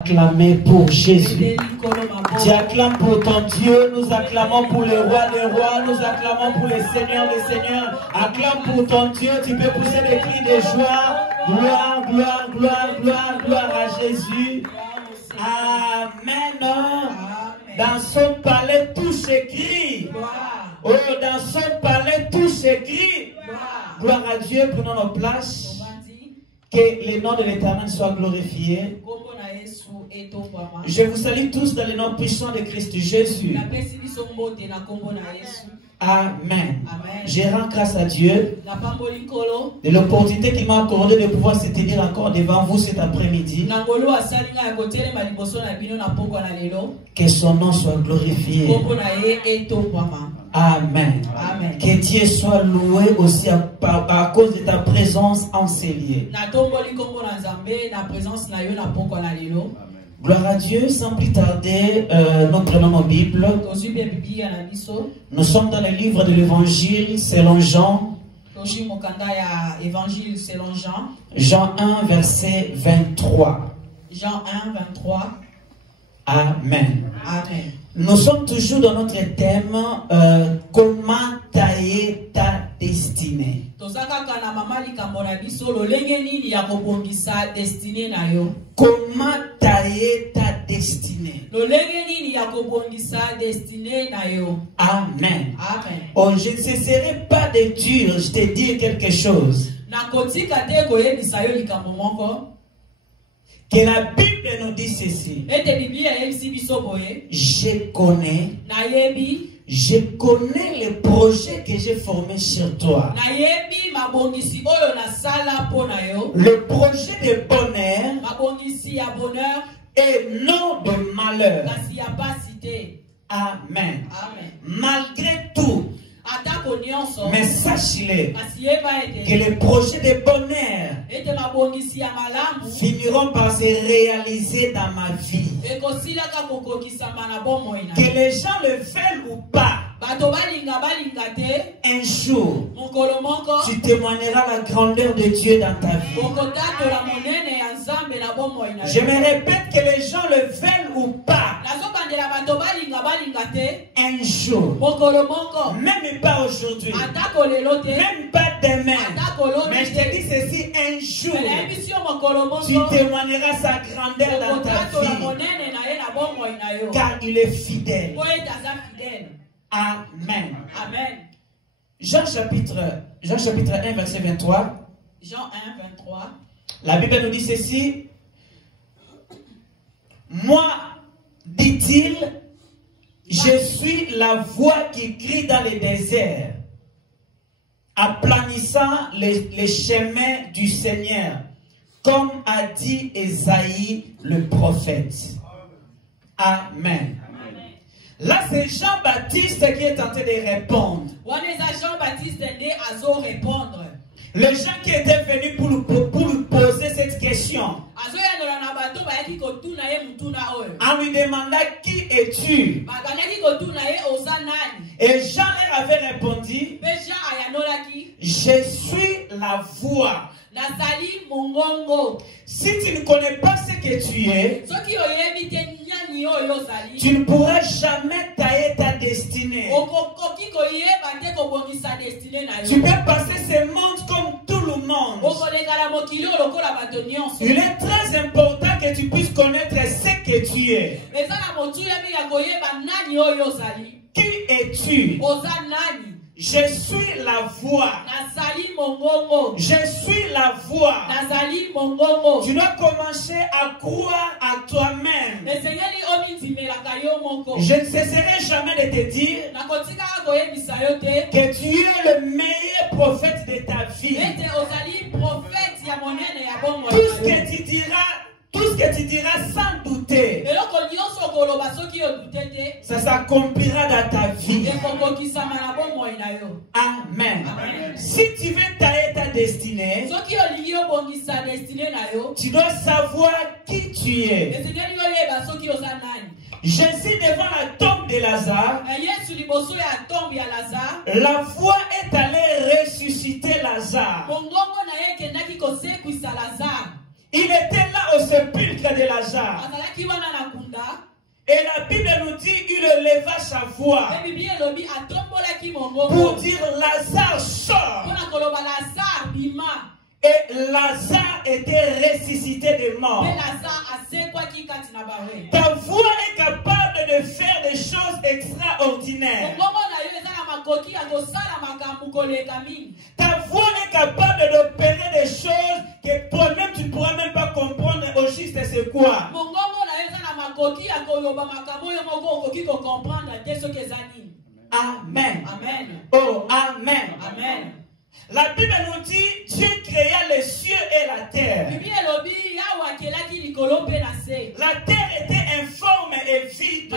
Acclamer pour Jésus. Tu acclames pour ton Dieu, nous acclamons pour le roi des rois, nous acclamons pour les seigneurs des seigneurs. Acclame pour ton Dieu, tu peux pousser des cris de joie. Gloire, gloire, gloire, gloire, gloire à Jésus. Amen. Dans son palais, tout s'écrit. Oh, dans son palais, tout s'écrit. Gloire à Dieu, prenons nos places. Que le nom de l'Éternel soit glorifié. Je vous salue tous dans le nom puissant de Christ Jésus. Amen. Je rends grâce à Dieu de l'opportunité qu'il m'a accordé de pouvoir se tenir encore devant vous cet après-midi. Que son nom soit glorifié. Amen. Amen. Que Dieu soit loué aussi à cause de ta présence en ces lieux. Gloire à Dieu, sans plus tarder, nous prenons nos Bibles. Nous sommes dans le livre de l'Évangile selon Jean. Jean 1, verset 23. Jean 1, 23. Amen. Amen. Nous sommes toujours dans notre thème comment tailler ta destinée. Comment tailler ta destinée. Amen. Amen. Oh, je ne cesserai pas de dire, je te dis quelque chose. Que la Bible nous dit ceci. Je connais le projet que j'ai formé sur toi. Le projet de bonheur et non de malheur. Amen. Malgré tout, mais sache-le que les projets de bonheur finiront par se réaliser dans ma vie. Que les gens le veulent ou pas, un jour, tu témoigneras la grandeur de Dieu dans ta vie. Je me répète, que les gens le veulent ou pas, un jour, même pas aujourd'hui, même pas demain, mais je te dis ceci, un jour, tu témoigneras sa grandeur dans ta vie, car il est fidèle. Amen. Amen. Jean chapitre 1, verset 23. Jean 1, 23. La Bible nous dit ceci. Moi, dit-il, je suis la voix qui crie dans le désert, aplanissant les chemins du Seigneur, comme a dit Ésaïe le prophète. Amen. Là, c'est Jean-Baptiste qui est en train de répondre. Les gens qui étaient venus pour lui poser cette question, en lui demandant qui es-tu? Et Jean leur avait répondu, je suis la voix. Si tu ne connais pas ce que tu es, tu ne pourras jamais tailler ta destinée. Tu peux passer ce monde comme tout le monde. Il est très important que tu puisses connaître ce que tu es. Qui es-tu? Je suis la voix. Je suis la voix. Tu dois commencer à croire à toi-même. Je ne cesserai jamais de te dire que tu es le meilleur prophète de ta vie. Tout ce que tu diras sans douter, ça s'accomplira dans ta vie. Amen. Si tu veux tailler ta destinée, tu dois savoir qui tu es. Jésus devant la tombe de Lazare, la voix est allée ressusciter Lazare. Il était là au sépulcre de Lazare. Et la Bible nous dit qu'il leva sa voix pour dire Lazare sort. Et Lazare était ressuscité des morts. Ta voix est capable de faire des choses extraordinaires. Ta voix est capable d'opérer des choses que toi-même tu ne pourras même pas comprendre au juste c'est quoi. Amen. Amen. Oh, amen. Amen. La Bible nous dit Dieu créa les cieux et la terre. La terre était informe et vide.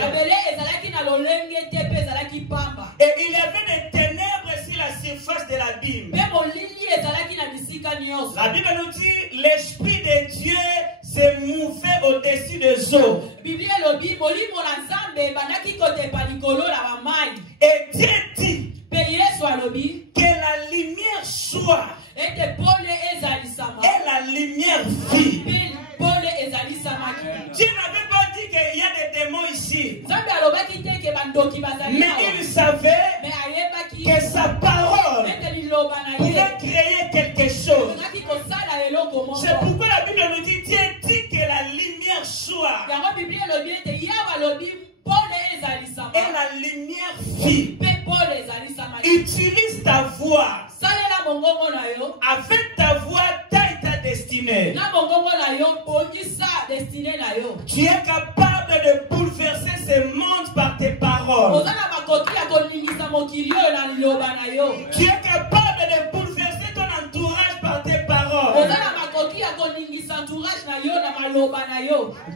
Et il y avait des ténèbres sur la surface de l'abîme. La Bible nous dit l'Esprit de Dieu se mouvait au-dessus des eaux. Et Dieu dit que la lumière soit. Et la lumière fit. Dieu n'avait pas dit qu'il y a des démons ici. Mais il savait que sa parole pouvait créer quelque chose. C'est pourquoi la Bible nous dit Dieu dit que la lumière soit. Et la lumière fit. Utilise ta voix. Avec ta voix, taille ta destinée. Tu es capable de bouleverser ce monde par tes paroles. Tu es capable de bouleverser ton entourage par tes paroles.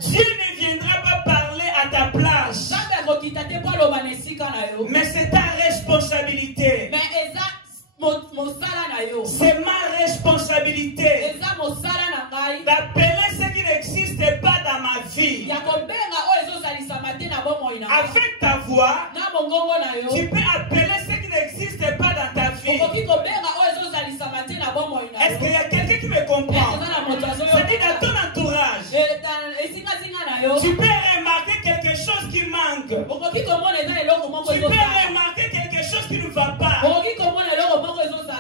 Dieu ne viendra pas parler à ta place. Mais c'est ta responsabilité. C'est ma responsabilité d'appeler ce qui n'existe pas dans ma vie. Avec ta voix, tu peux appeler ce qui n'existe pas dans ta vie. Est-ce qu'il y a quelqu'un qui me comprend? C'est-à-dire dans ton entourage, tu peux remarquer quelque chose qui manque. Tu peux remarquer quelque chose qui ne va pas.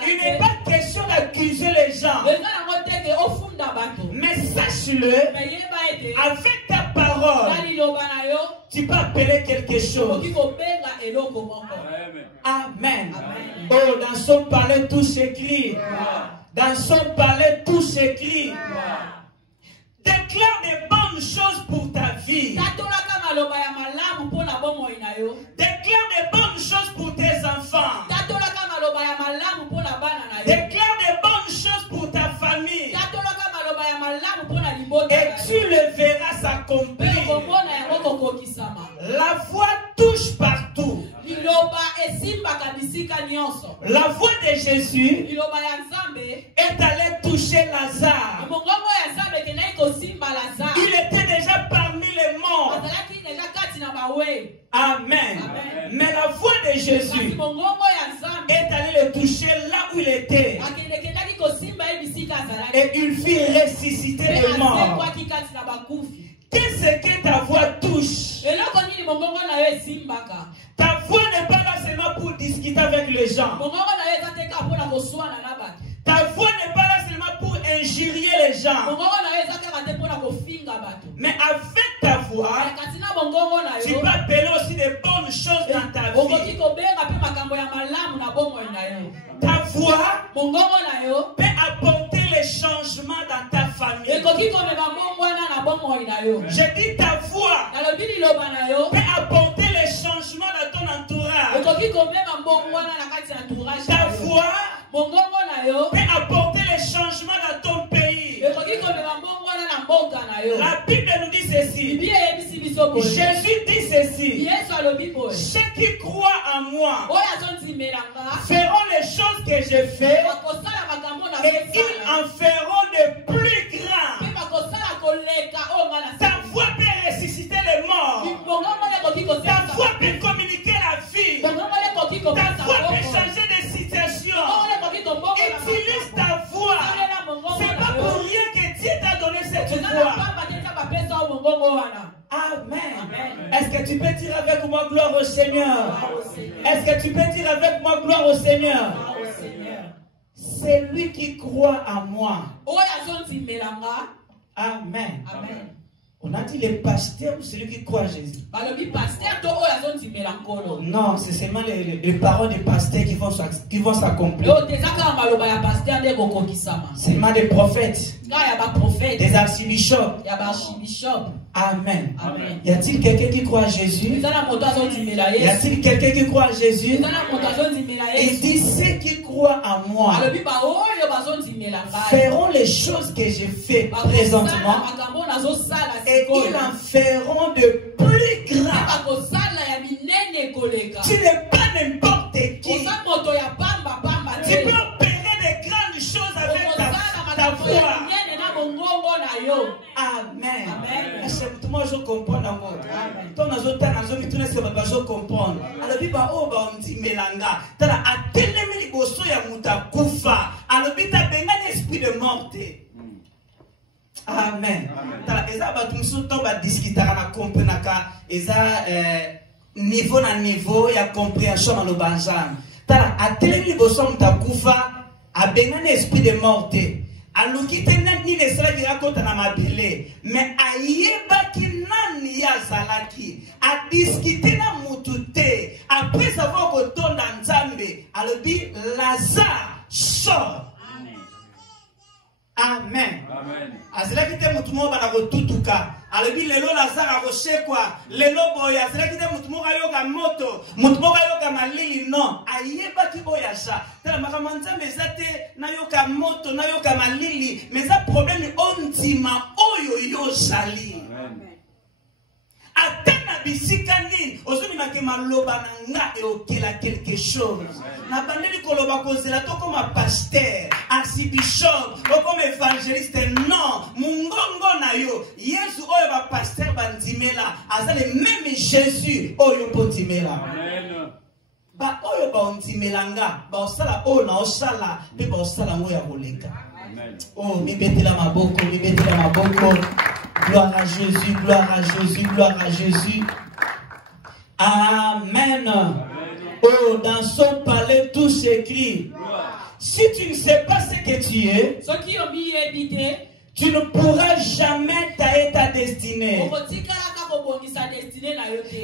Il n'est pas question d'accuser les gens. Mais sache-le, avec ta parole, tu peux appeler quelque chose. Amen. Oh, dans son palais tout s'écrit. Dans son palais tout s'écrit. Déclare des bonnes choses pour ta vie. Déclare des bonnes choses pour tes enfants. Déclare des bonnes choses pour ta famille. Et tu le verras s'accomplir. La voix touche partout. La voix de Jésus est allée toucher Lazare. Il était déjà parmi les morts. Amen. Mais la voix de Jésus est allée le toucher là où il était. Et il fit ressusciter les morts. Qu'est-ce que ta voix touche? Ta voix n'est pas là seulement pour discuter avec les gens. Ta voix n'est pas là seulement pour injurier les gens. Mais avec ta voix, tu peux appeler aussi des bonnes choses dans ta vie. Ta voix peut apporter les changements dans ta famille. Je dis ta voix peut apporter les changements dans ton entourage. Ta voix peut apporter les changements dans ton pays. La Bible nous dit ceci. Jésus dit ceci. Ceux qui croient en moi feront les choses que je fais et ils en feront de plus grands. Ta voix peut ressusciter les morts. Ta voix peut communiquer la vie. Ta voix peut changer des situations. Utilise ta voix. C'est pas pour rien que Dieu t'a donné cette voix. Est-ce que tu peux dire avec moi gloire au Seigneur? Est-ce que tu peux dire avec moi gloire au Seigneur? C'est lui qui croit en moi. Amen. On a dit le pasteur ou celui qui croit en Jésus? Non, c'est seulement les paroles des pasteurs qui vont s'accomplir. Seulement des prophètes, des archibishops. Amen. Y a-t-il quelqu'un qui croit en Jésus? Y a-t-il quelqu'un qui croit en Jésus? Il dit ceux qui croient en moi feront les choses que j'ai fait présentement et ils en feront de plus grands. Tu n'es pas n'importe qui. Tu peux opérer des grandes choses avec ta foi. Amen. Est-ce que tout le monde comprend l'amour? Ton azote nazo mituna se baba zo comprendre. Alobi ba o ba omti melanga. Tala atelemi liboso ya muta kufa. Alobi ta bengani esprit de morte. Amen. Tala eza ba tumso to ba discutera na comprendre ka eza niveau na niveau ya compréhension na banzan. Tala atelemi liboso muta kufa a bengani esprit de morte. Aluki tena ni nesala dira kota na mabele mais ayeba ki nani ya zalaki a discuter na mutute après avoir kotonda nzambe alobi Lazare sort. Amen. Azalaki te mutu mo bana kotutuka alobi lelo Lazare akoshekwa lelo boya azalaki te mutu mo ayoka moto mutu mo ayoka malili non ayeba ki boya sha tala makama nzambe ezate nayoka moto nayoka malili mais ça problème ondima oyo yo sali. Atana bisika nini ozuni make maloba na nga e okela quelque chose na bandeli koloba kozela to comme pasteur archibishop ou comme évangéliste non mungongo na yo Yesu oyo ba pasteur bandimela azale même Jésus oyo potimela. Amen. Ba oyo ba ontimelanga ba osala o na osala pe ba osala ngo ya koleka. Oh mi betela maboko mi betela maboko. Gloire à Jésus, gloire à Jésus, gloire à Jésus. Amen. Oh, dans son palais, tout s'écrit. Si tu ne sais pas ce que tu es, tu ne pourras jamais tailler ta destinée.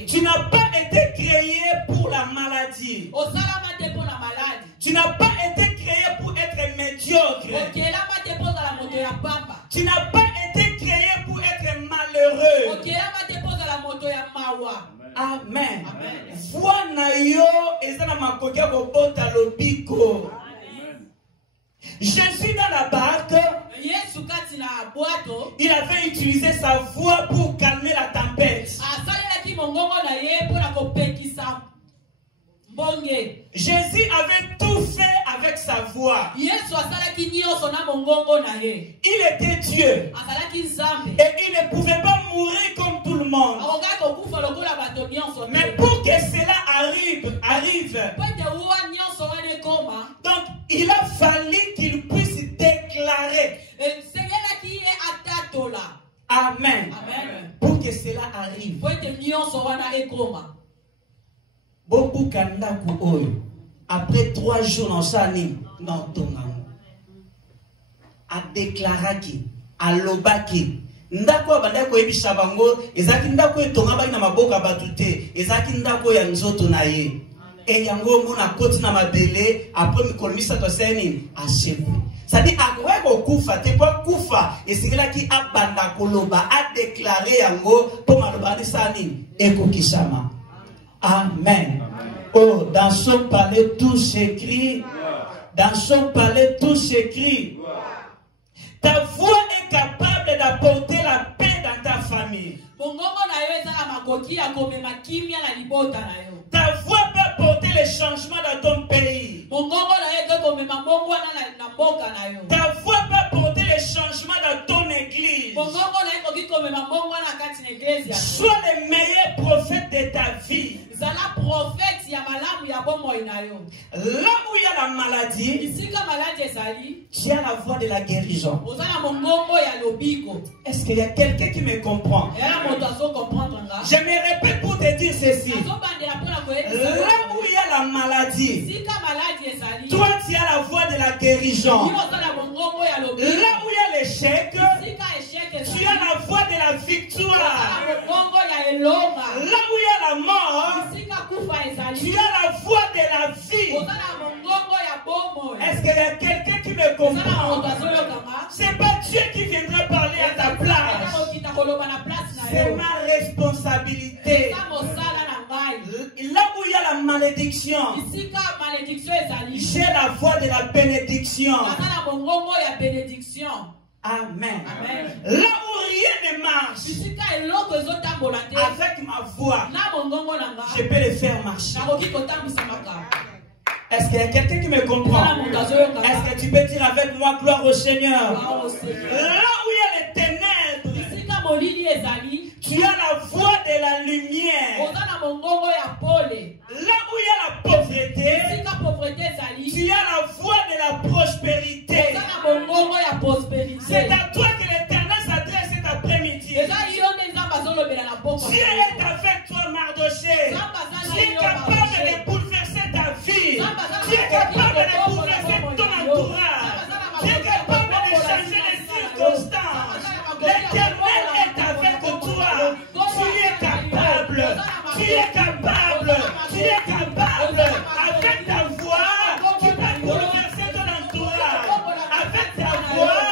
Tu n'as pas été créé pour la maladie. Tu n'as pas été créé pour être médiocre. Tu n'as pas été créé pour être malheureux. Amen. Voix na yo ezana makokia bobota lobiko. Jésus dans la barque, il avait utilisé sa voix pour calmer la tempête. Jésus avait tout fait avec sa voix. Il était Dieu. Et il ne pouvait pas mourir comme tout le monde. Mais pour que cela arrive, donc il a fallu qu'il puisse déclarer. Amen. Pour que cela arrive. Après 3 jours dans sa nuit, dans ton amour, a déclaré a lobaki ndako bandako ebisa bango ezaki ndako etonga bali na maboka batute ezaki ndako ya nzoto na ye et yango mona koti na mabele après mikolmisa to seni a shepu c'est-à-dire akweko kufa te po kufa esingelaki abanda koloba a déclarer yango po maloba ni sani ekokisama. Amen. Oh, dans son palais tout s'écrit. Dans son palais tout s'écrit. Ta voix est capable d'apporter la paix dans ta famille. Ta voix peut apporter les changements dans ton pays. Ta voix peut apporter les changements dans ton église. Sois le meilleur prophète de ta vie. Là où il y a la maladie, tu as la voix de la guérison. Est-ce qu'il y a quelqu'un qui me comprend? Je me répète pour te dire ceci. Là où il y a la maladie, toi tu as la voix de la guérison. Là où il y a l'échec, tu as la voix de la victoire. Là où il y a la mort, tu as la voix de la vie. Est-ce qu'il y a quelqu'un qui me comprend? Ce n'est pas Dieu qui viendra parler à ta place. C'est ma responsabilité. Là où il y a la malédiction, j'ai la voix de la bénédiction. Amen. Là où rien ne marche, avec ma voix, je peux le faire marcher. Est-ce qu'il y a quelqu'un qui me comprend? Est-ce que tu peux dire avec moi gloire au Seigneur? Là où il y a les ténèbres, tu as la voix de la lumière. Là où il y a la pauvreté, tu as la voix de la prospérité. C'est à toi que l'Éternel s'adresse cet après-midi. Dieu est avec toi, Mardochée. Dieu est capable de bouleverser ta vie. Dieu est capable de bouleverser ton entourage. Dieu est capable de changer les circonstances. L'Éternel est avec toi. Tu es capable. Tu es capable. Tu es capable. Avec ta voix, tu peux bouleverser ton entourage. Avec ta voix,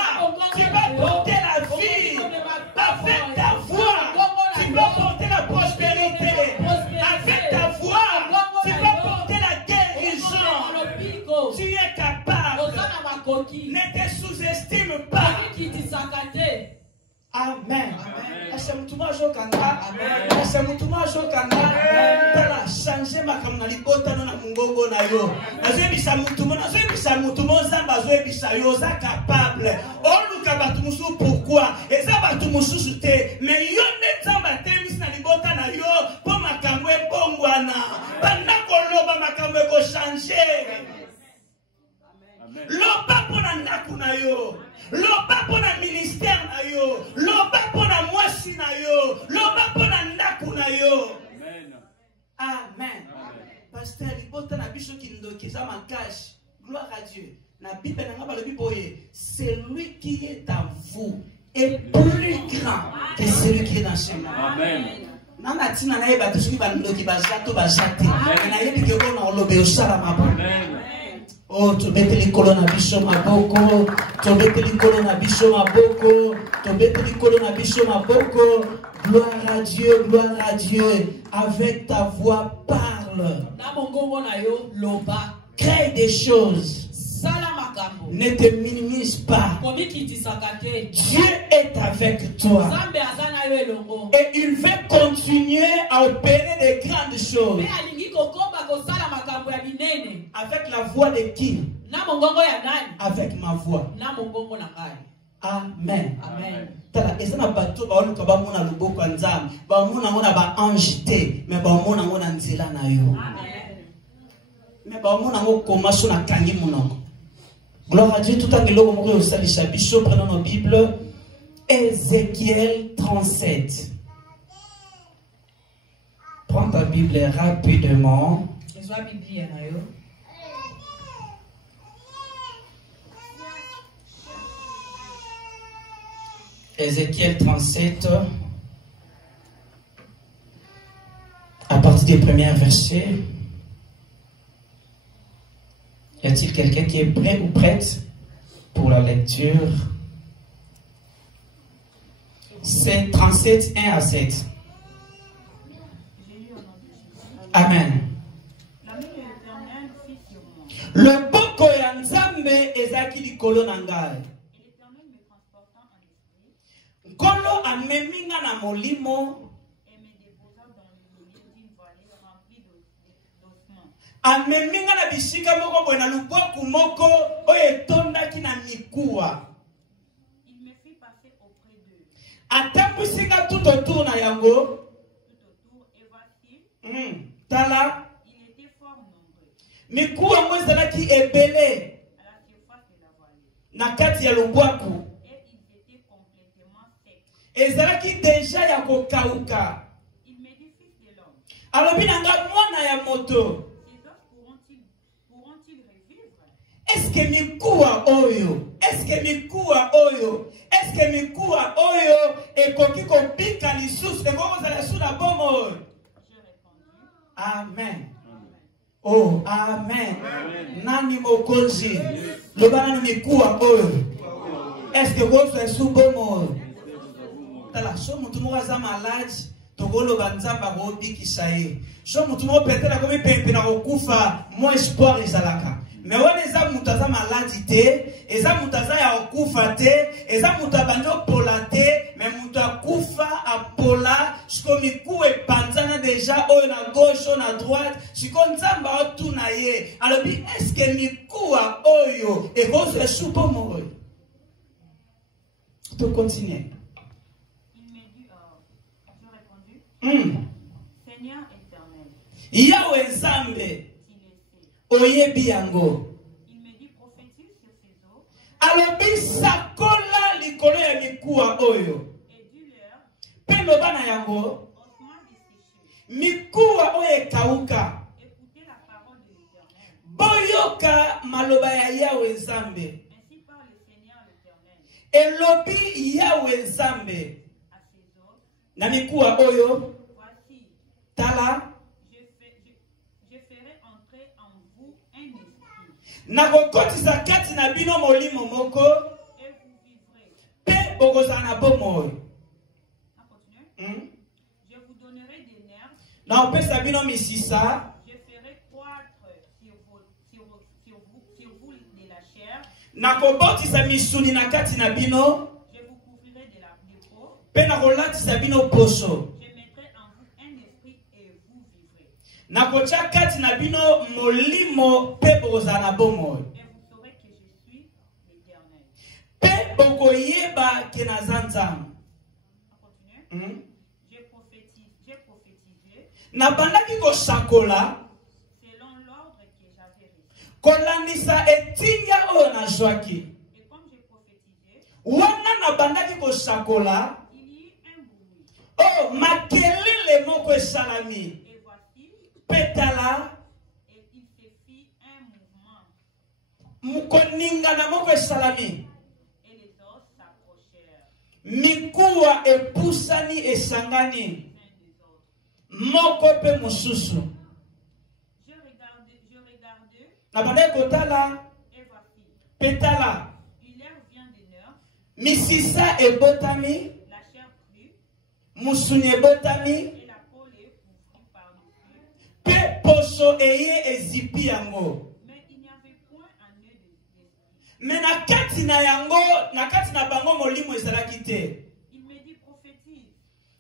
tu peux porter la vie. Avec ta voix, tu peux porter la prospérité. Avec ta voix, tu peux porter la guérison. Tu es capable. Ne te sous-estime pas. Amen. Changer ma kamunalibota na mungongo na yo. Azebisa mutumo zamba zoebisa yo za capable. Oluka batu musu pourquoi? Eza batu musu te. Mais yo ne zamba temis na libota na yo po makambo ebongwana. Banda koloba makambo ko changer. Loba pona ndaku na yo. Loba pona ministère na yo. Loba pona mwasi na yo. Loba pona ndaku na yo. Amen. Pasteur, libota na biso kindokiza mankash. Gloire à Dieu. Na Bible na ngaba le Bible, celui qui est en vous est plus grand que celui qui est dans chez moi. Amen. Nana tina na yeba tusuki bandoki bazato bazate. Na yebi ke ona olobe osala mabo. Amen. Oh, tu mets les colonnes à bichon à boko, tu mets les colonnes à bichon à boko, tu mets les colonnes à bichon à boko. Gloire à Dieu, gloire à Dieu. Avec ta voix, parle. Crée des choses. Ne te minimise pas. Dieu est avec toi. Et il veut continuer à opérer de grandes choses. Avec la voix de qui? Avec ma voix. Amen. Amen. Tala ezana bato ba oluka ba mona luboko nzambe ba mona ngona ba ange te mais ba mona ngona nzela na yo. Amen. Mais ba mona ngo komaso na kangi monoko. Gloire à Dieu. Tout en geloko moko yo salisha biso. Prenons nos Bibles. Ézéchiel 37. Prends ta Bible rapidement. Ézéchiel 37, à partir des premiers versets. Y a-t-il quelqu'un qui est prêt ou prête pour la lecture? C'est 37, 1 à 7. Amen. Le boko ya nzambe ezaki likolo na ngai. Kolo ameminga na molimo. Ameminga na bisika moko boye na lubwaku moko oyo etondaki na mikuwa. Il me fit passer auprès d'eux. Atambwisika tout autour na yango. Tout autour et voici. Tala. Il était fort nombreux. Mikuwa mo ezalaki ebele. À la surface de la vallée. Na kati ya lubwaku. Et ils étaient complètement secs. Ezalaki deja ya kokauka. Il me Alors binanga mwana ya moto. Ces os pourront-ils revivre? Est-ce que mikuwa oyo? Est-ce que mikuwa oyo? Est-ce que mikuwa oyo ekoki kopika lisusu ekoki kozala lisusu na bomo? J'ai répondu. Amen. Oh, amen. Nani mokonzi? Lobana mikuwa oyo. Est-ce que vous êtes sous bomo? Tala, so mutu mo aza malade, togolo banzamba ko bikisaye. So mutu mo petela ko pepe na kokufa, mo espoir ezalaka. Mais on eza mutu aza malade te, eza mutu aza ya okufa te, eza mutu abanjo pola te, mais mutu akufa apola, siko miku e panzana déjà oyo na gauche ou na droite, siko nzamba otu na ye. Alors bi est-ce que miku oyo e ko se sous bomo? To continuer. J'ai répondu, Seigneur éternel, Yahweh Nzambe, oyebi yango. il me dit, prophétise sur ces eaux Alobi sakola likolo ya mikuwa oyo. et dis-leur, Pe loba na yango, ossements desséchés, mikuwa oyo ekauka. écoutez la parole de l'Éternel. Boyoka maloba ya Yahweh Nzambe. Ainsi parle le Seigneur l'Éternel Elobi Yahweh Nzambe. à ces eaux, Na mikuwa oyo, voici, tala, je ferai entrer en vous un esprit, nakokotisa kati na bino molimo moko, et vous vivrez. pe bokozala na bomoyo. On continue. Je vous donnerai des nerfs, Na opesa bino misisa, je ferai croître sur vous de la chair, nakobotisa misuni na kati na bino, je vous couvrirai de peau, pe nakolatisa bino poso. je mettrai en vous un esprit et vous vivrez. Nakotia kati na bino molimo pe bokozala na bomoyo. Et vous saurez que je suis l'Éternel. Pe bokoyeba ke naza Nzambe. On continue. J'ai prophétisé Nabandaki kosakola selon l'ordre que j'avais reçu. kolandisa etinga oyo nazwaki. Et comme j'ai prophétisé, Wana nabandaki kosakola, il y eut un bruit. oh makelele moko esalami. Et voici, Petala et il se fit un mouvement. mukoningana moko esalami. Et les os s'approchèrent Mikuwa epusani esangani. les uns des autres. Moko pe mususu. Je regardais, Nabandaki kotala, et voici, petala. une heure vient des nerfs, Misisa ebotami, la chair crue, musuni ebotami, et la peau est couvrie par-dessus. pe poso eye ezipi yango. Mais il n'y avait point un nœud d'esprit. Me na kati na yango, na kati na bango molimo ezalaki te. Il me dit, prophétise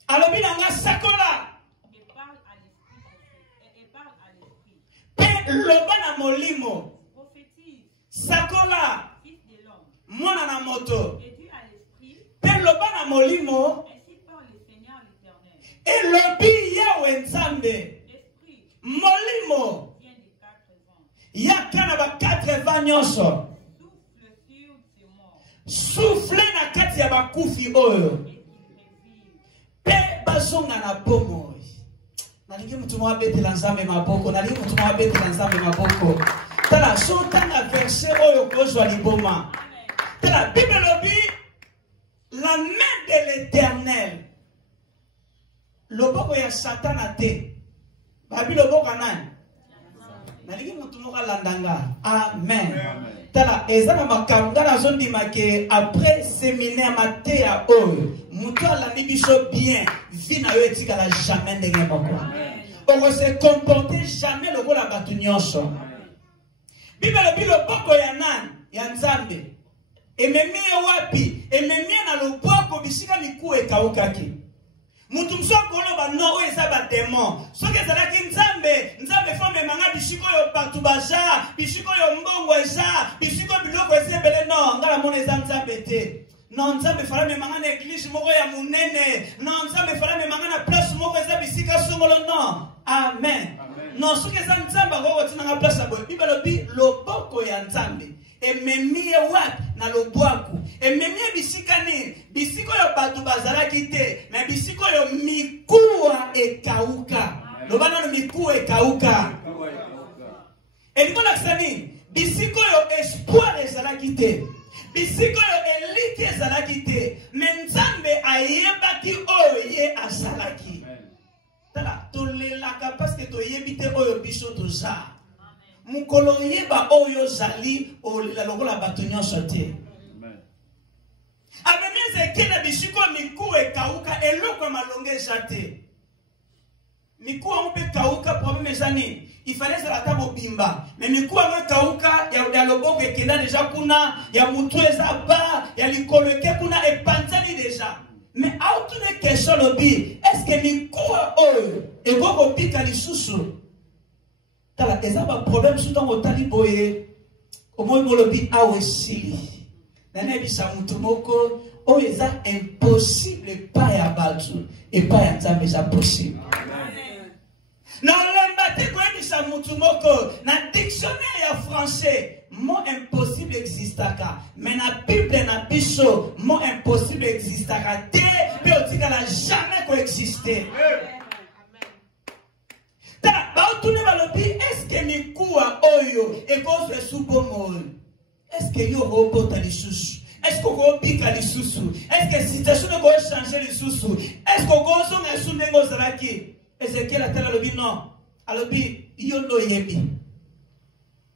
Alobi na nga sakola, et parle à l'esprit. Et parle à l'esprit. pe loba na molimo. Prophétise, Sakola, fils de l'homme, mwana na moto. et dis à l'esprit, Pe loba na molimo, ainsi parle le Seigneur l'Éternel. elobi Yahweh Nzambe. L'esprit Molimo, vient des 4 vents. yaka na ba 80 nyonso. Souffle sur ces morts Souffle na kati ya bakufi oyo. et qu'ils revivent. Pe bazonga na bomo. Nalingi mutu mwa betela Nzambe maboko. Nalingi mutu mwa betela Nzambe maboko. Tala, so tanga verset oyo kozwa liboma. Amen. Tala, Bible lobi, la main de l'Éternel. Loboko ya Satan te. Babi loboko nani? Nalingi mutu mwa landanga. Amen. Tala, ezana makambo na zondima ke après séminaire maté ya oyo. Mutu alandi biso bien. Vie na yo etikala jamais ndenge moko. On ne se comporter jamais lokola batu nyonso. Bible lobi loboko ya nani? Ya Nzambe. Ememie wapi? Ememie na loboko bisika miku ekaukaki. Mutu msoko oloba no oyo eza ba démon. Soki ezalaki Nzambe fome manga bisiko yo batu baja, bisiko yo mbongo eza, bisiko biloko eza ebele no, ngala mona eza Nzambe te. Non, Nzambe fala me manga na église moko ya munene. Non, Nzambe fala me manga na place moko eza bisika songolo no. Amen. Non, soki eza Nzambe akoko tina nga place boye. Bible lobi loboko ya Nzambe. Ememie wapi na lobwaku. Ememie bisika nini? Bisiko yo batu bazalaki te. Na bisiko yo mikuwa ekauka. Lobana no miku e kauka. Et nous l'accès bisiko yo espoir ezalaki te. Bisiko yo elite ezalaki te. Mais Nzambe ayebaki oyo ye azalaki. Tala tolelaka parce que toyebite oyo biso toza. Mukolo yeba oyo zali olela lokola bato nyonso te. Amemieze kena bisiko miku e kauka eloko malonge jate. Miku ampe kauka problème ezani. Il fallait la table bimba. Mais miku ampe kauka ya loboko ekenda deja kuna ya mutu ezaba ya likoloke kuna epanzani deja. Mais autune question lobi est-ce que miku oyo egoko pika lisusu? Tala ezaba problème soudan otali boye. Omo ngolobi awesili. Nana bisa mutu moko oyo eza impossible pas ya batu et pas ya Nzambe eza possible. Na lembate kwa bisa mutu moko na dictionnaire ya français mot impossible existaka mais na Bible na biso mot impossible existaka te pe otikala jamais coexister. Ta ba otune balobi est-ce que mikuwa oyo e cause subomo? Est-ce que yo robota lisusu? Est-ce que vous piquez les sous-sous? Est-ce que si tu as changé les sous-sous? Est-ce que vous avez un sous-nengo zalaki? Ezekiel a tel alobi non. Alobi yono yebi.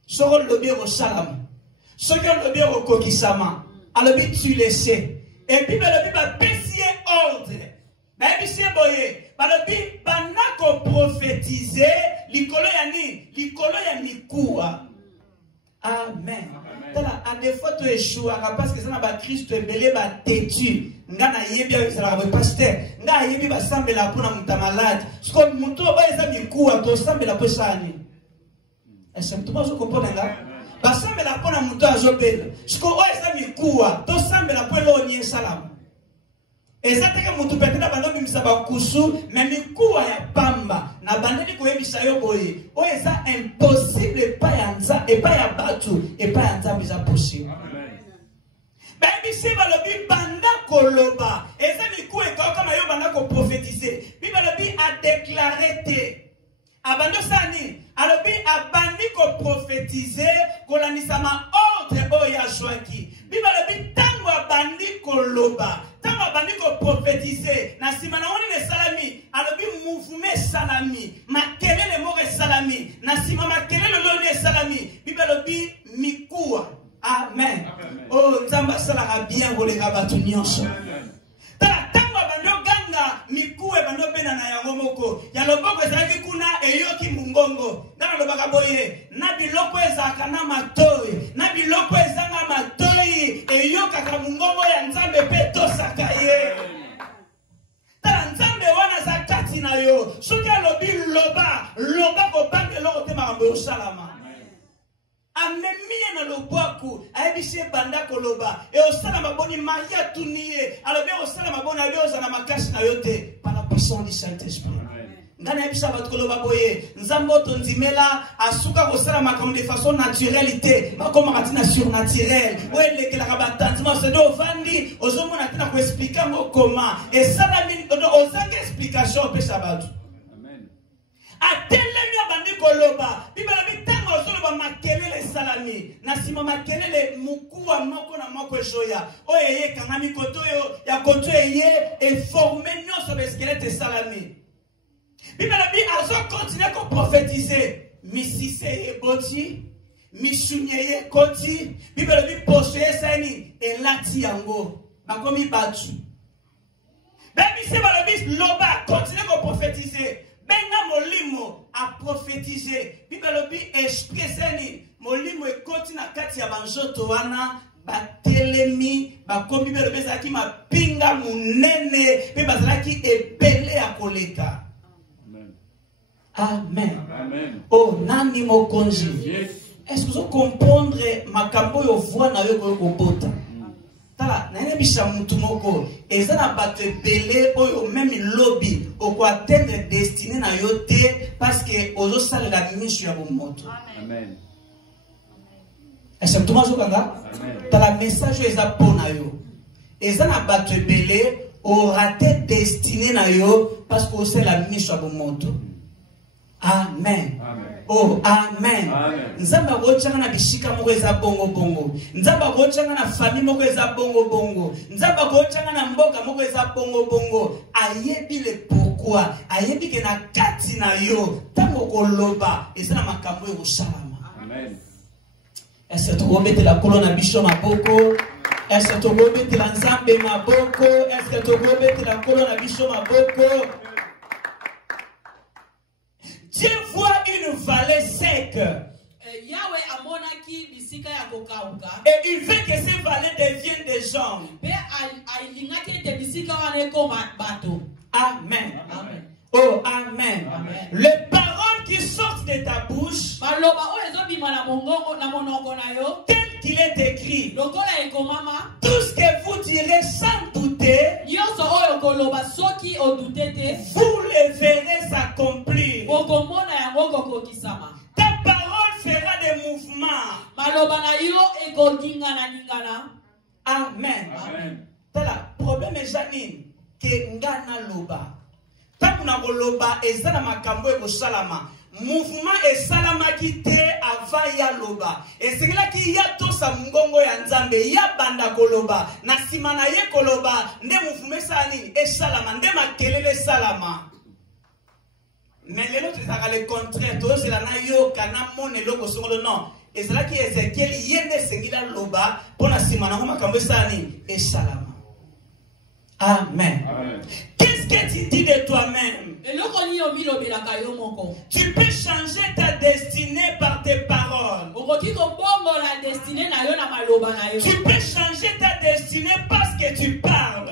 Soro lobi au salam. Soro lobi au kokisama. Alobi tu le sais. Et puis alobi ba pesier ordre. Ba pesier boye. Alobi banako prophétiser likolo yani likolo ya mikuwa. Amen. À des fois tu échoues parce que ça n'a pas Christ belé ba têtu. Ngana yebi avec ça le pasteur. Nga yebi ba sambela pona muta malade. Parce que muto ba eza mikuwa to sambela po sani. Est-ce que tu vas comprendre là? Ba sambela pona muto azobela. Parce que o eza mikuwa to sambela po lo nyi salam. Ezateka mutu petena balobi misaba kusu mais mikuwa ya pamba na bandeli ko yebisa yo boye o eza impossible pas ya nza et pas ya batu et pas ya nza bisa possible. Baby se balobi banda koloba eza mikuwa ka kama yo banda ko prophétiser bi balobi a déclarer te abando sani alobi abandi ko prophétiser kolanisama ordre oya joaki bi balobi tango abandi koloba tango abandi ko prophétiser na simana woni ne salami alobi mouvement salami makelele mo salami na sima makelele lo ne salami bi balobi mikuwa. Amen. Oh Nzamba sala bien volenga batu nyonso. Tala tango abando ganga mikuwe bando bena na yango moko ya loboko ezalaki kuna eyoki mungongo ngana lobaka boye na biloko ezaka na matoi na biloko ezanga matoi eyokaka mungongo ya Nzambe pe tosaka ye. Tala Nzambe wana za kati na yo soki alobi loba ko bange loko te makambo yosalama. Amemie na lobwaku aebise banda koloba e osala maboni maria tuniye alobe osala maboni alioza na makasi na yote par la puissance du Saint-Esprit. Ngana ebisa bat koloba boye nzambo to ndimela asuka kosala makambo de façon naturalité makoma katina surnaturel we lekela ka batantima se do vandi ozomona tina ko expliquer ngo comment et ça la mine ozanga explication pe sabatu. Amen. Atelemi bandi koloba bibala bitango ozoloba makelele salami na sima makelele mukuwa moko na moko joya oyeye kangami koto yo ya koto eye e former nyonso be squelette salami bibala bi azo continuer ko prophétiser misise ye boti misunye ye koti bibala bi posoye sani elati yango bakomi batu bebi se bala bi loba continuer ko prophétiser benga molimo a prophétiser bibalobi esprit seni molimo ekoti na kati ya banjoto wana batelemi bakomi belobi ezalaki mapinga munene pe bazalaki ebele ya koleka. Amen. Amen. Oh nani mokonzi. Yes. Est-ce que vous comprenez makambo yo voix na yo ko bota? Tala na ene bisa mutu moko ezana bato ebele oyo même lobby oko atteindre destinée na yo te parce que ozo sala la mission ya bomoto. Amen. Est-ce que tout le monde tala message eza pona yo ezana bato ebele o raté destinée na yo parce que o sala la mission ya bomoto. Amen. Oh, amen. Nzamba gochanga na bishika moko eza bongo bongo. Nzamba gochanga na famille moko eza bongo bongo. Nzamba gochanga na mboka moko eza bongo bongo. Ayebi le pourquoi. Ayebi ke na kati na yo. Tango koloba eza na makambo e salama. Amen. Est-ce que tu veux mettre la colonne à bicho maboko? Est-ce que tu veux mettre la nzambe maboko? Est-ce que tu veux mettre la colonne à bicho maboko? Dieu voit une vallée sec. Et il veut que ces vallées deviennent des gens. Amen. Oh, amen. Les paroles qui sortent de ta bouche, tel qu'il est écrit, tout ce que vous direz sans douter, vous le verrez s'accomplir. Ta parole fera des mouvements. Amen. Le problème est Janine que ngana loba. Takuna loba ezana makambo e salama. Mouvement e salama kite avaya loba. Esengela ki ya tosa mungongo ya nzambe ya banda koloba. Na simana ye koloba nde mouvement sani e salama nde makelele salama. Mais les autres ça le contraire to c'est la na yo kana mone loko songolo non. Ezala ki Ezekiel yende sengila loba pona simana ko makambo sani e salama. Amen. Qu'est-ce que tu dis de toi-même? Tu peux changer ta destinée par tes paroles. Tu peux changer ta destinée parce que tu parles.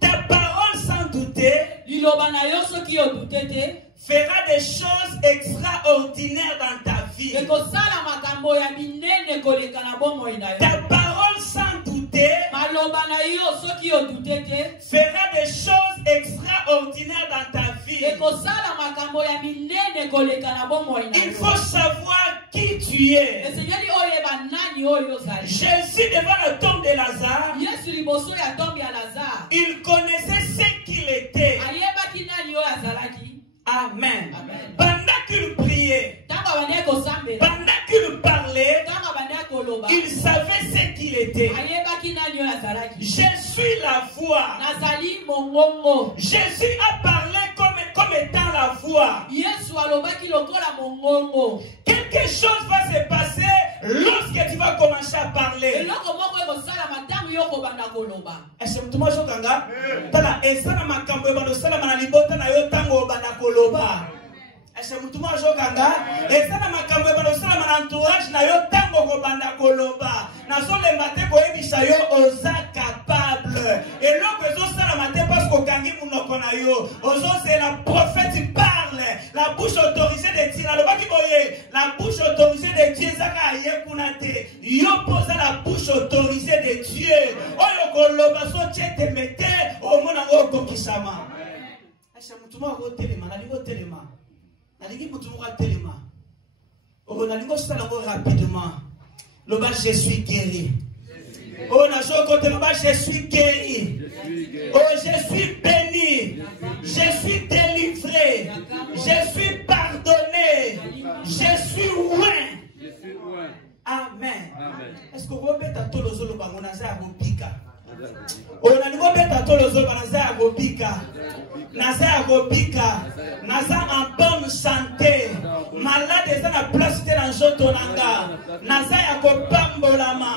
Ta parole sans douter fera des choses extraordinaires dans ta vie. Ta parole sans douter fera des choses extraordinaires dans ta vie. Il faut savoir qui tu es. Jésus devant la tombe de Lazare, il connaissait ce qu'il était. Amen. Pendant qu'il priait, pendant qu'il parlait, il savait ce qu'il était. Je suis la voix. Jésus a parlé comme étant la voix. Quelque chose va se passer lorsque tu vas commencer à parler. Est-ce que tu m'as dit? Tala esana makambo ebando sala mana libota na yo tango bana koloba. Est-ce que tu m'as dit? Esana makambo ebando sala mana entourage na yo tango ko bana koloba. Na so le matin ko ebisa yo oza capable. Et loko ezo sala matin parce ko kangi munoko na yo. Ozo c'est la prophète parle. La bouche autorisée de Dieu. La bouche autorisée de Dieu. Zaka yekunate. Yo pose la bouche autorisée de Dieu. Oyo koloba so te mette au mona oko kisama. Acha mutuma ko telema na ligo telema. Na ligi mutuma ko telema. O na ligo sala ko rapidement. Loba je suis guéri. Oh na so ko telema je suis guéri. Oh je suis béni. Je suis délivré. Je suis pardonné. Je suis loin. Amen. Est-ce que vous êtes à tout le zolo bangonaza agopika? On a niveau beta tout le zolo bangonaza agopika. Naza agopika. Naza en bonne santé. Malade est dans la place de l'anjotonanga. Naza yakopambolama.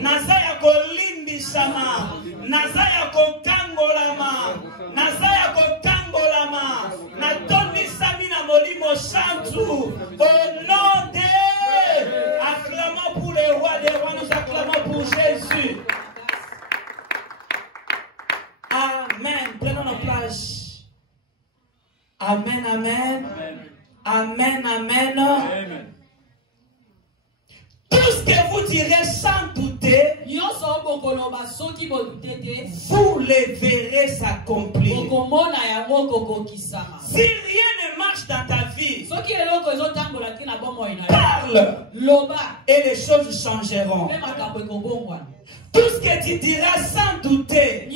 Naza yakolimbisama. Naza yakokangolama. Naza yakokangolama. Natomi samina molimo santu. Au nom de acclamons pour les rois des rois, nous acclamons pour Jésus. Amen. Prenons nos places. Amen, amen. Amen, amen. Tout ce que vous direz sans douter, vous le verrez s'accomplir. Si rien ne marche dans ta vie, parle et les choses changeront. Tout ce que tu diras sans douter,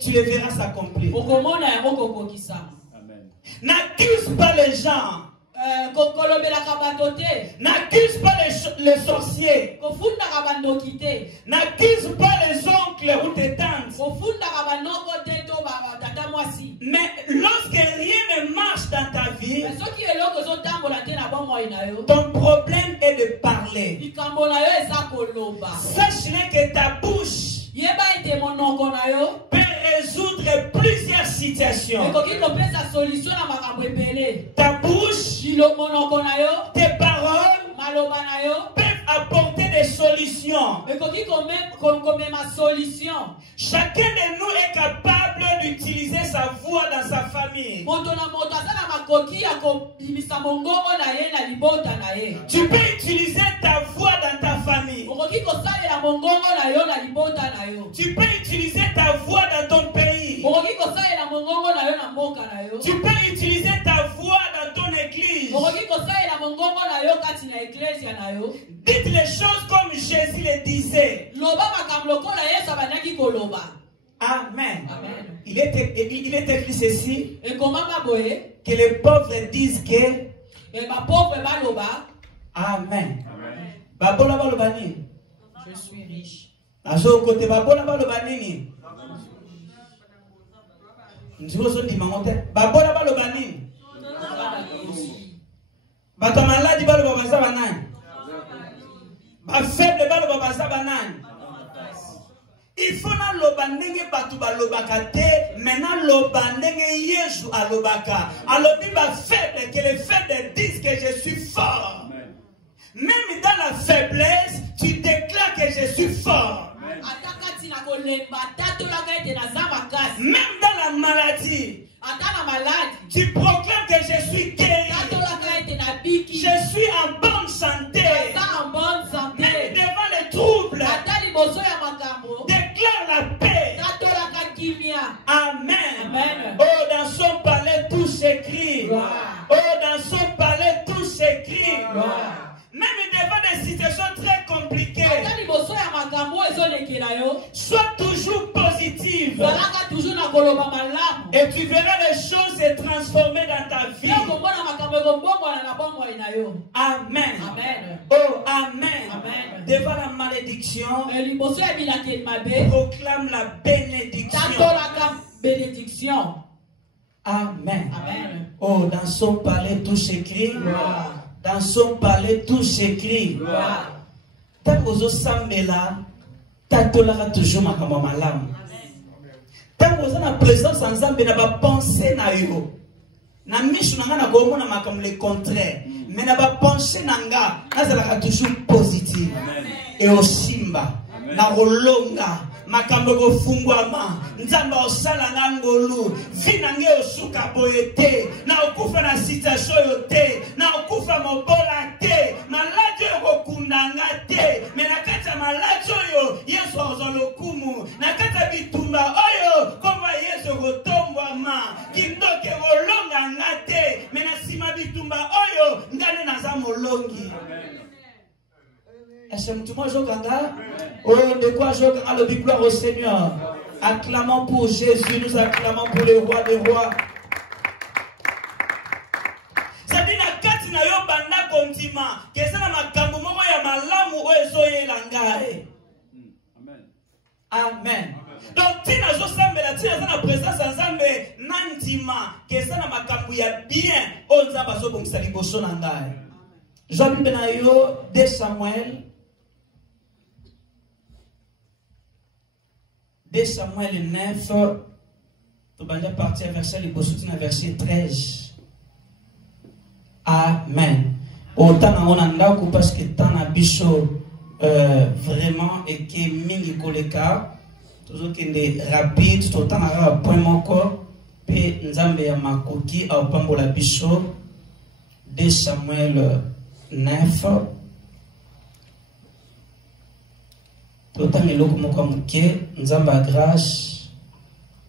tu le verras s'accomplir. N'accuse pas les gens. N'accuse pas les sorciers. N'accuse pas les oncles ou tes tantes. Mais lorsque rien ne marche dans ta vie, ton problème est de parler. Sache-le que ta bouche peut résoudre plusieurs situations. Ta bouche, tes paroles peuvent apporter des solutions. Chacun de nous est capable d'utiliser sa voix dans sa famille. Tu peux utiliser ta voix dans ta famille. Tu peux utiliser ta voix dans ton pays. Tu peux utiliser ta voix dans ton église. Dites les choses comme Jésus les disait. Amen. Il est écrit ceci, que les pauvres disent que Amen. Je suis riche. Il faut na loba ndenge batu ba lobaka te, maintenant loba ndenge Yesu alobaka. Alobi ba faible, que les faibles disent que je suis fort. Même dans la faiblesse, tu déclares que je suis fort. Même dans la maladie, tu proclames que je suis guéri. Je suis en bonne santé. Même devant les troubles, déclare la paix. Amen. Oh, dans son palais tout s'écrit. Oh, dans son palais tout s'écrit. Même devant des situations très compliquées, sois toujours positive. Et tu verras les choses se transformer dans ta vie. Amen. Oh, amen. Devant la malédiction, proclame la bénédiction. Amen. Oh, dans son palais tout s'écrit. Dans son palais tout s'écrit. Tant que vous sambela, tatolara toujours makamba malamu. Tant que vous avez la présence en Zambé, n'a pas pensé na yo. Na mishu nanga na komona makambo le contraire. Mais n'a pas pensé nanga, nazala toujours positif. Et au simba, na rolonga. Makambo go fungwama nzamba osala ngangolu vina nge osuka boyete na okufa na situation yote na okufa mobola te maladi okundanga te me na kata maladi oyo Yesu ozolokumu na kata bitumba oyo komba Yesu gotombwama kindoke golonga ngate me na sima bitumba oyo ngane naza molongi. Est-ce que moi je gagne? Oh, de quoi je gagne? Le gloire au Seigneur. Acclamons pour Jésus, nous acclamons pour le roi des rois. C'est-à-dire que na yo banda kontima, que ça na makambo moko ya malamu o ezoye langae. Amen. Donc tina zo sambela tina na présence ensemble nantima, que ça na makambo ya bien o nzamba zo bongisa liboso nangae. Jean Benayo 2 Samuel 9, tu vas partir verset verset 13. Amen. Autant on a parce que tant a bicho vraiment et que mingi koleka toujours qu'il est rapide tout temps à point mon corps et nzambe ya makoki au pambola bicho 2 Samuel 9. Autant que l'eau comme que nous avons grâce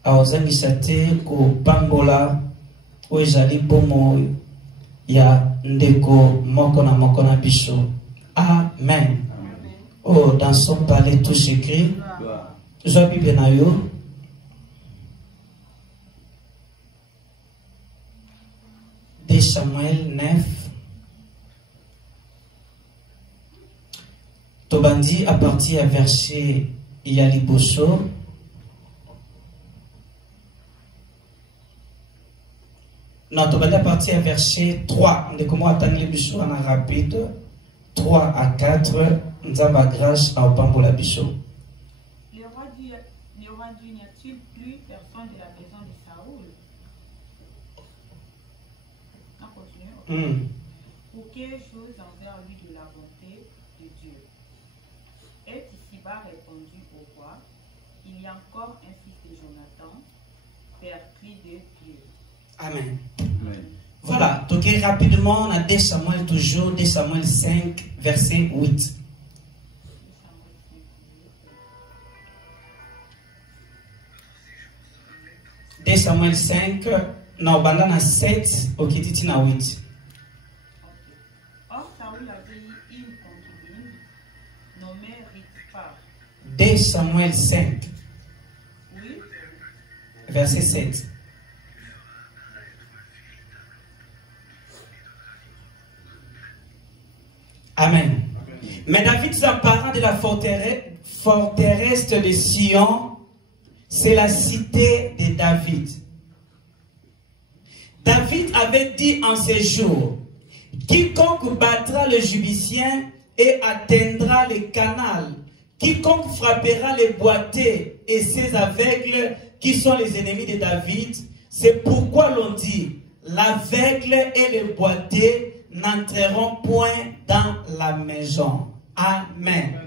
à aux initiés ko pambola o jali bomo ya ndeko moko na biso. Amen. Oh, dans son palais, tout s'écrit. Joie Bible na yo. De Samuel 9. Tobandi à partir à verset Yaliboso. Non, Tobandi à partir à verset 3. On est comment attendre les bichons en rapide. 3 à 4. Nzamba grâce à Opambo la bichon. Le roi dit, n'y a-t-il plus personne de la maison de Saoul? On continue. Pour quelle chose envers lui de la bonté de Dieu? Et ici-bas répondu au roi, il y a encore un fils de Jonathan, père pris de Dieu. Amen. Amen. Voilà, donc rapidement, on a 2 Samuel toujours, 2 Samuel 5, verset 8. 2 Samuel 5, na obanda 7, okititi na 8. Or, Saoul avait une concubine nommée Ritpa. 2 Samuel 5, Oui. verset 7. Amen. Mais David s'empara de la forteresse de Sion. C'est la cité de David. David avait dit en ces jours, quiconque battra le Jubicien et atteindra les canals, quiconque frappera les boiteux et ses aveugles qui sont les ennemis de David, c'est pourquoi l'on dit, l'aveugle et les boiteux n'entreront point dans la maison. Amen.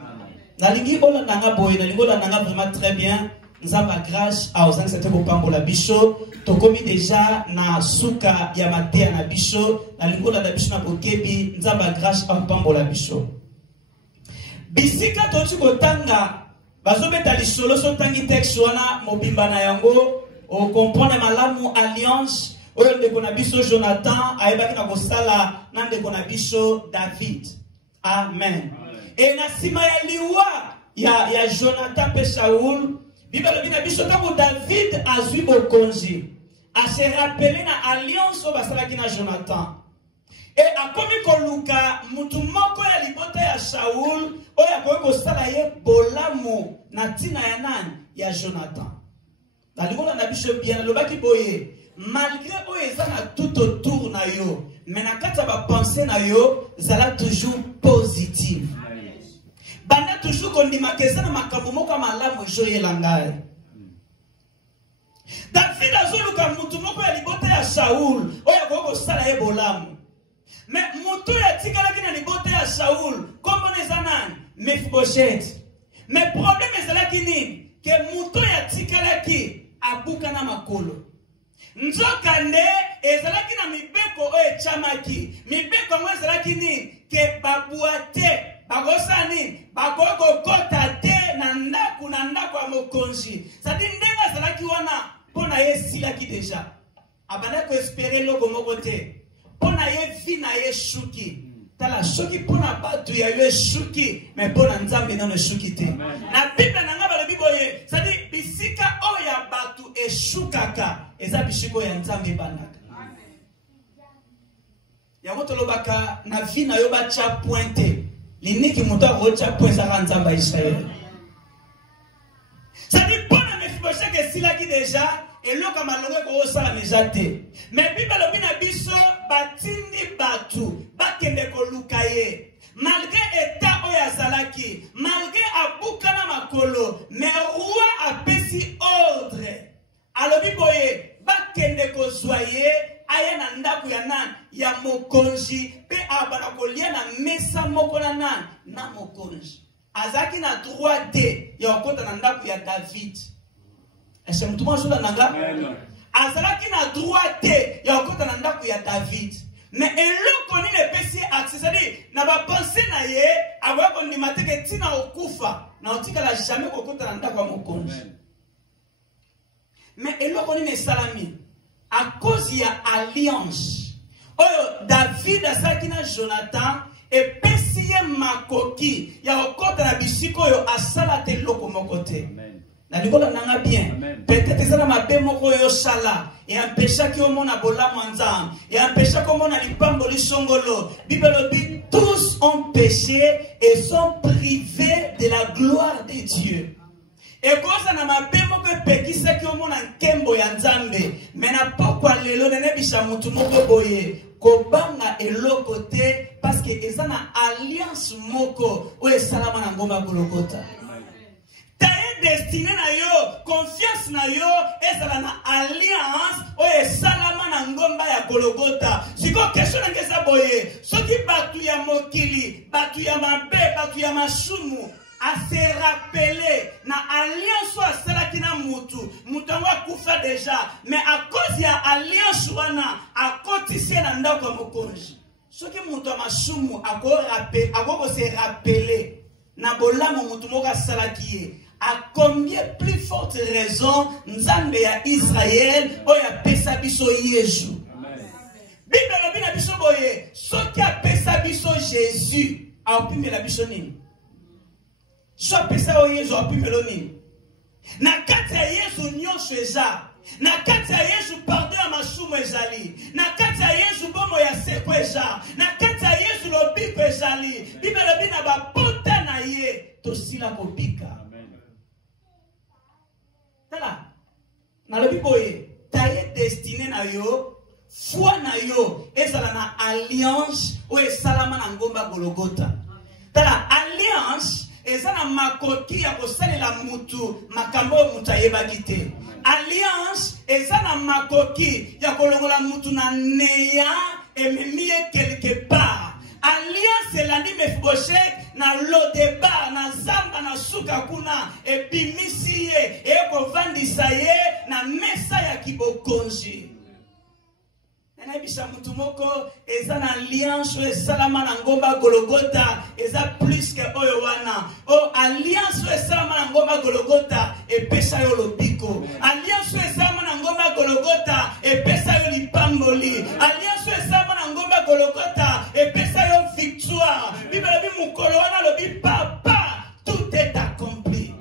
Nalingi ola nanga boy, nalingi ola nanga vraiment très bien. Nzamba grâce à aux ancêtres pour pambola bicho. Tokomi déjà na suka ya matea na bicho. Nalingi ola na bicho na bokebi. Nzamba grâce à pambola bicho. Bisika tochi kotanga. Bazo beta lisolo so tangi texte wana mobimba na yango. O comprendre malamu alliance. Oyo ndeko na biso Jonathan ayebaki na kosala na ndeko na biso David. Amen. Et na sima ya liwa ya Jonathan pe Saoul, Bible na biso tango David azui bokonzi. A se rappeler na alliance o basalaki na Jonathan. Et akomi koluka mutu moko ya libota ya Saoul oyo akoki kosala ye bolamu na tina ya nani ya Jonathan. Na likola na biso bien lobaki boye. Malgré où ils sont tout autour na yo, mais na kati ba pensée na yo, zala toujours positive. Banda toujours kondima kesa na makambo moko malamu jo yelangai. David azoluka mutu moko ya libota ya Saoul, oya koko sala ye bolamu. Mais mutu ya tikalaki na libota ya Saoul, kombo neza nani? Mephibosheth. Mais problème ezalaki nini? Ke mutu ya tikalaki abuka na makolo. Nzokande ezalaki na mibeko oyo chamaki. Mibeko ngo ezalaki ni ke babuate bagosa ni bakoko kota te na ndaku ya mokonzi. Sadi ndenga ezalaki wana pona ye silaki deja. Abana ko espérer loko moko te. Pona ye vi na ye shuki. Tala shuki pona batu ya ye shuki, mais pona nzambe na shuki te. Na Bible na nga balobi boye, sadi bisika oya batu eshukaka. Eza bishiko ya nzambe banaka. Amen. Yango tolobaka na vi na yo ba cha pointe. Liniki muto akocha pointe za nzamba Israël. Sadi pona Mephibosheth silaki deja eloka malongo ko osala mejate. Mais Bible lobi na biso batindi batu bakende ko lukaye. Malgré état oya zalaki, malgré abuka na makolo, mais roi a pesi ordre. Alobi boye bakende ko soye aya na ndaku ya nan ya mokonzi pe abana kolia na mesa moko na nan na mokonzi. Azaki na droit de ya okota na ndaku ya David. Est-ce que tout le nanga? Azaki na droit de ya okota na ndaku ya David. Mais eloko ni le pesi accessoire na ba penser na ye abako ni mateke tina okufa na otika la jamais kokota na ndaku ya mokonzi. Mais eloko ni salami à cause ya alliance oyo David asaki na Jonathan et pesi pesiye makoki ya okota na bisiko yo asala te loko mokote. Na likola nanga bien. Peut-être ça na mabe moko yo sala et empêcha ki omona bola mwanza et empêcha ko mona lipambo lisongolo. Bible dit tous ont péché et sont privés de la gloire de Dieu. Et koza na mabe moko pekisa ki omona nkembo ya Nzambe. Mena pokwa lelo nene bisha mutu moko boye. Kobanga eloko te parce que eza na alliance moko o esalama na ngomba Golgotha. Taye destiné na yo, confiance na yo, ezala na alliance o esalama na ngomba ya Golgotha. Siko question na ngeza boye, soki batu ya mokili, batu ya mabe, batu ya masumu a se rappeler na alliance wa sala kina mutu wa kufa déjà mais à cause ya alliance wana a kotisie na ndako mokonzi soki mutu wa masumu ako se rappeler na bolamo mutu moko sala kiye à combien plus forte raison Nzambe ya Israël oya pesa biso Yesu. Bible lobi na biso boye soki a pesa biso Jésus a opimela biso nini? Soit pesa o Yesu opimela nini? Na kati ya Yesu nyonso eza. Na kati ya Yesu pardon ya masumu ezali. Na kati ya Yesu bomo ya seko eza. Na kati ya Yesu lobiko ezali. Bible lobi na bapota na ye tosila kobika. Tala, na lobi boye, taye destiné na yo, foi na yo, ezala na alliance o esalama na ngomba Golgotha. Tala, alliance ezala makoki ya kosalela mutu makambo mutu ayebaki te. Alliance ezala makoki ya kolongola mutu na neya ememie quelque part. Alliance elandi Mephibosheth na Lodebar na zamba na suka kuna ebimisi ye ekovandisa ye na mesa ya kibokonzi. Na ebisa mutu moko eza na alliance esalama na ngomba Golgotha eza plus que oyo wana. O alliance esalama na ngomba Golgotha epesa yo lobiko. Alliance esalama na ngomba Golgotha epesa yo lipamboli. Alliance esalama na ngomba Golgotha epesa yo victoire. Bible bi mukolo wana lobi papa tout est accompli.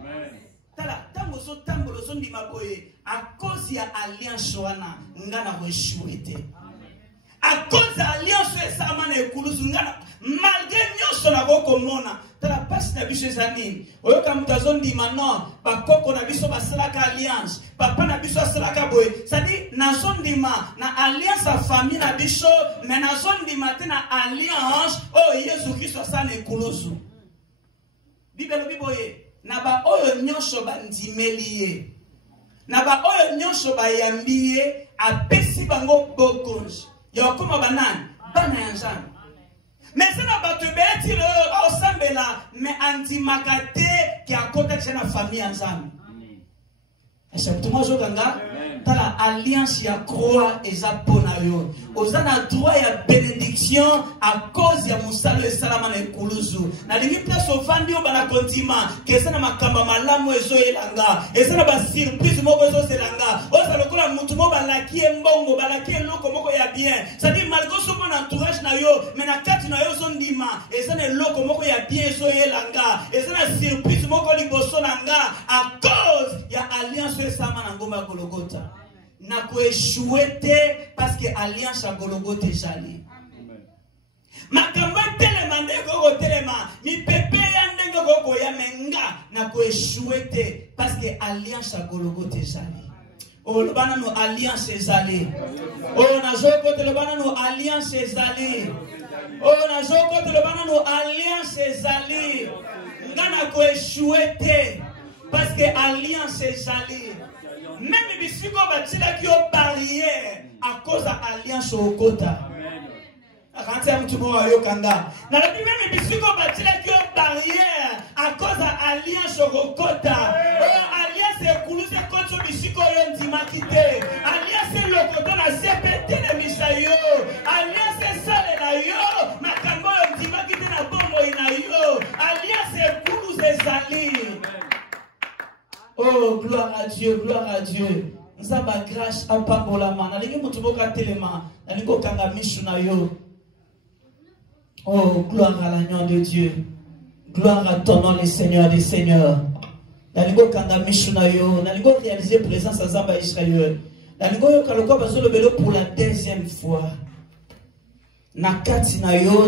Tala tango so tambolo so ndima boye a cause ya alliance wana ngana ko échoué. À cause de l'alliance esalama na ekulusu ngana malgré nyonso na boko mona tala pasi na biso ezani oyoka mutu azondima non bakoko na biso basalaka alliance papa na biso asalaka boye c'est-à-dire nazondima na alliance ya famille na biso mais nazondima te na alliance oyo Yesu Kristo asala na ekulusu. Bible lobi boye na ba oyo nyonso bandimeli ye na ba oyo nyonso bayambi ye apesi bango bokonzi ya okoma banani bana ya Nzambe. Mais ça n'a pas de bêtise au sambela mais antimakate qui a côté de la famille Nzambe. C'est tout moi jokanga tala alliance ya croix ezapona yo. Ozana droit ya bénédiction à cause ya musalo esalama na ekuluzu. Na lingi place ovandi obana kontima kesa na makamba malamu ezo elanga. Eza na ba surprise moko ezo selanga. Oza lokola mutu mo balaki mbongo balaki loko moko ya bien. Ça dit malgré son entourage na yo mais na kati na yo zondima eza na loko moko ya bien ezo elanga. Eza na surprise moko liboso nanga à cause ya alliance esalama na ngomba Golgotha. Na ko échoué parce que alliance à Golgotha ezali. Makambo telema ndeko telema mi pepe ya ndeko koko ya menga na ko échoué parce que alliance à Golgotha ezali. Oh le bana no alliance ezali. Oh na zoko te le bana no alliance ezali. Oh na zoko te le bana no alliance ezali. Ngana ko échoué parce que alliance ezali. Même si vous avez une barrière à cause de l'alliance au Kota. Quand même si vous avez une barrière à cause de l'alliance au Kota. Alliance est coulée contre le Bisiko Yondimakite. Alliance est le Kota na CPT de Misayo. Alliance est sale na yo. Makambo Yondimakite na bombo na yo. Alliance est coulée ezali. Oh, gloire à Dieu, gloire à Dieu. Nous avons grâce à Pambolama. Nous avons mutuboka telema. Nous avons kanga mishu na yo. Oh, gloire à l'agneau de Dieu. Gloire à ton nom, le Seigneur des Seigneurs. Naligo kanda mishuna yo, naligo réaliser présence à Zamba Israël. Naligo kaloko bazo le belo pour la deuxième fois. Nakati na yo.